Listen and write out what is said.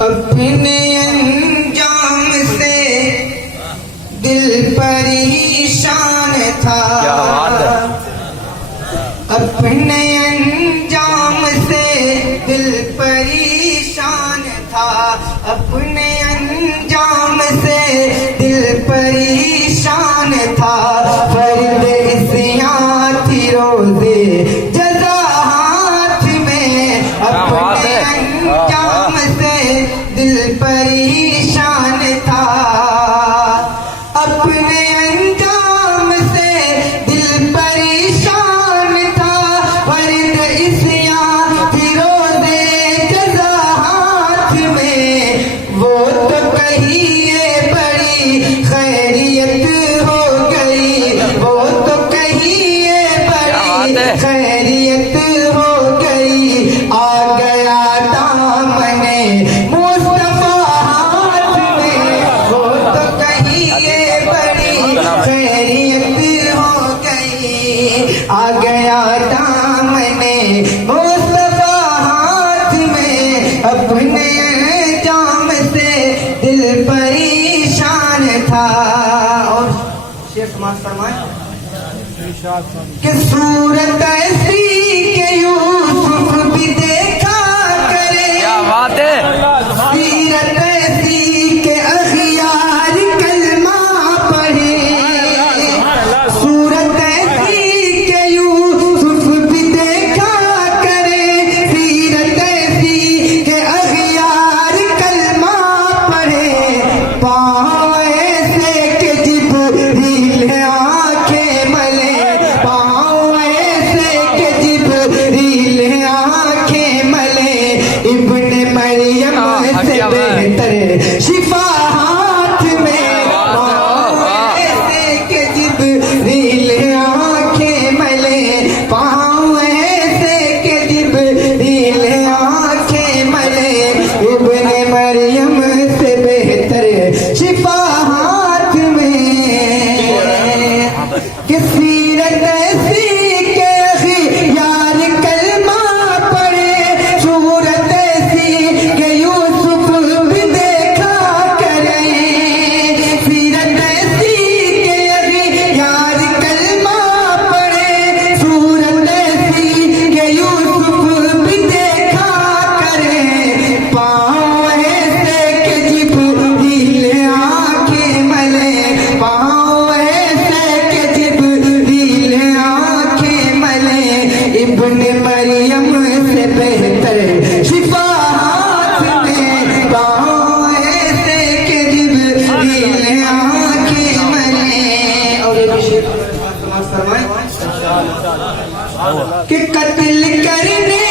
اپنے انجام سے دل پریشان تھا، اپنے انجام سے دل پریشان تھا، اپنے انجام سے دل پریشان تھا، فرد عصیاں تھی روزے جزا ہاتھ میں، اپنے انجام سے دل پریشان تھا، اپنے انجام سے دل پریشان تھا، فرد عصیاں تھی روزے جزا ہاتھ میں، وہ تو کہیے بڑی خیریت ہو گئی، وہ تو کہیے بڑی خیریت ہو گئی، آ گیا دامن مصطفیٰ ہاتھ میں، وہ تو کہیے بڑی خیریت ہو گئی، آ گیا دامن مصطفیٰ ہاتھ میں، اپنے جام سے دل پریشان تھا۔ اور شیخ سماعت فرمائیں کہ صورت ایسی کہ یوسف بھی دیکھا کرے، سیرت ایسی کہ اخیار کلمہ پڑھے، صورت ایسی کہ یوسف بھی دیکھا کرے، سیرت ایسی کہ اخیار کلمہ پڑھے، پاؤں ایسے کہ جبریل آنکھیں ملے، پاؤں ایسے کہ جبریل آنکھیں ملے، ابن مریم سے بہتر شفا ہاتھ میں، پاؤں ایسے کہ جبریل آنکھیں ملے، پاؤں ایسے کہ جبریل آنکھیں ملے، ابن مریم سے بہتر شفا ہاتھ میں، کہ سیرت ایسی کہ اخیار کلمہ پڑھے، صورت ایسی کہ یوسف بھی دیکھا کرے، سیرت ایسی کہ اخیار کلمہ پڑھے، صورت ایسی کہ یوسف بھی دیکھا کرے، پاؤں ایسے کہ جبریل آنکھیں ملے، پاؤں ایسے کہ جبریل آنکھیں ملے، ابن مریم سے بہتر شفا ہاتھ میں، پاؤں ایسے کہ جبریل آنکھیں ملے۔ اور یہ بھی شیخ سماعت فرمائیں کہ قتل کرنے